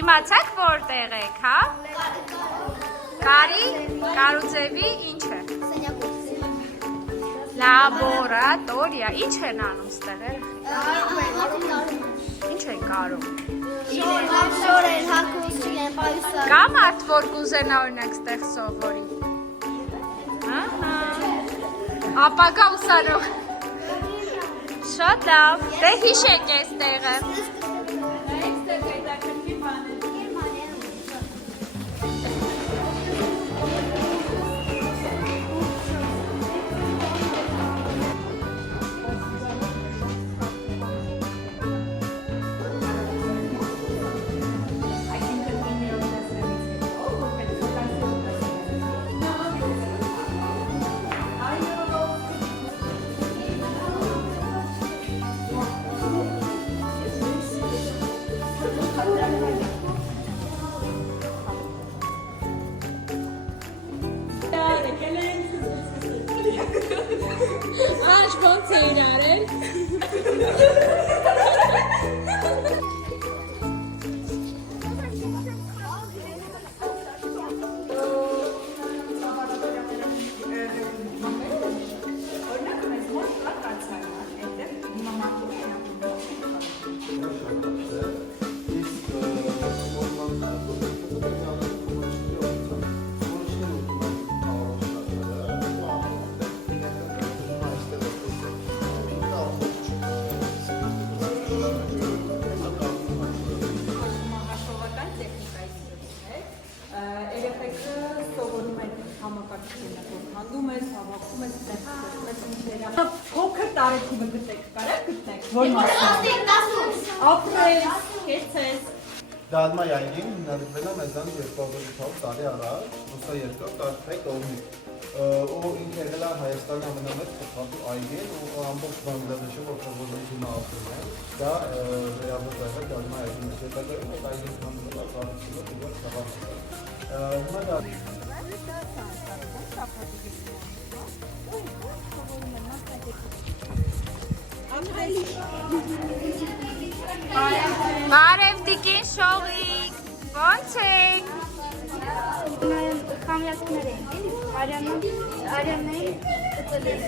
Իմացեք որտեղ եք, հա? Կարուձևի ինչ է? Լաբորատորիա, ինչ են անում ստեղել? Ինչ են կարում? Կա մարդ, որ կուզենա օրինակ ստեղ սովորի? Ապագա ուսանող։ Շատ լավ, դե հիշեք այս տեղը։ Aç konteynerin. Փոքր տարեթիվը գտեք, կարա՞ք գտնեք։ Որ մասը։ Ապրել, կեցես։ Դալմայի այգին հիմնադրվել է մեզանից 204 տարի առաջ, Ռուսա 2 տարի կողմից։ Ու ինքը եղել է Հայաստանի ամենամեծ խփատու այգին ու ամբողջ Բանգլադեշը ողջունողների հիմա ապրում են։ Դա վերաբերվել է Դալմայի այգին հետագայում, այդ այգին համարվել է ծառայությունը դուրս խաղացել։ Հիմա դա Բարև տիկին շողիկ, ո՞նց եք? Խամյակներ են, էլի, արյանային կտել են,